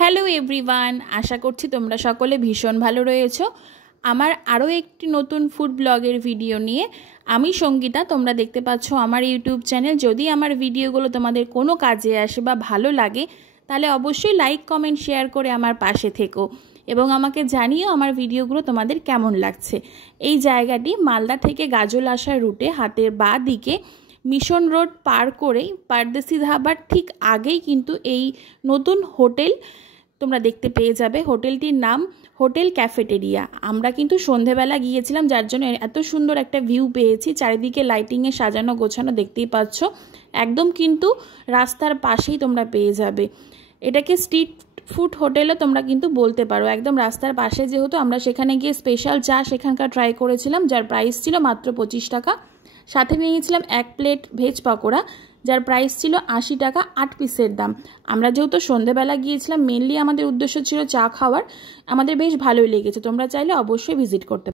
Hello everyone, আশা করছি তোমরা সকলে ভীষণ ভালো রয়েছো। আমার আরও একটি নতুন ফুড ব্লগের ভিডিও নিয়ে আমি সঙ্গীতা। তোমরা দেখতে পাচ্ছ আমার ইউটিউব চ্যানেল। যদি আমার ভিডিওগুলো তোমাদের কোনো কাজে আসে বা ভালো লাগে তাহলে অবশ্যই লাইক কমেন্ট শেয়ার করে আমার পাশে থেকো এবং আমাকে জানিও আমার ভিডিওগুলো তোমাদের কেমন লাগছে। এই জায়গাটি মালদা থেকে গাজল আসার রুটে হাতের বাঁ দিকে মিশন রোড পার করেই পারদেশি ধাবার ঠিক আগেই কিন্তু এই নতুন হোটেল তোমরা দেখতে পেয়ে যাবে। হোটেলটির নাম হোটেল ক্যাফেটেরিয়া। আমরা কিন্তু সন্ধেবেলা গিয়েছিলাম, যার জন্য এত সুন্দর একটা ভিউ পেয়েছি। চারিদিকে লাইটিংয়ে সাজানো গোছানো দেখতেই পাচ্ছ। একদম কিন্তু রাস্তার পাশেই তোমরা পেয়ে যাবে। এটাকে স্ট্রিট ফুড হোটেলও তোমরা কিন্তু বলতে পারো। একদম রাস্তার পাশে যেহেতু, আমরা সেখানে গিয়ে স্পেশাল চা সেখানকার ট্রাই করেছিলাম, যার প্রাইস ছিল মাত্র 25 টাকা। সাথে নিয়েছিলাম 1 প্লেট ভেজ পকোড়া, যার প্রাইস ছিল 80 টাকা, 8 পিসের দাম। আমরা যেহেতু সন্ধেবেলা গিয়েছিলাম, মেনলি আমাদের উদ্দেশ্য ছিল চা খাওয়ার। আমাদের বেশ ভালোই লেগেছে। তোমরা চাইলে অবশ্যই ভিজিট করতে পারো।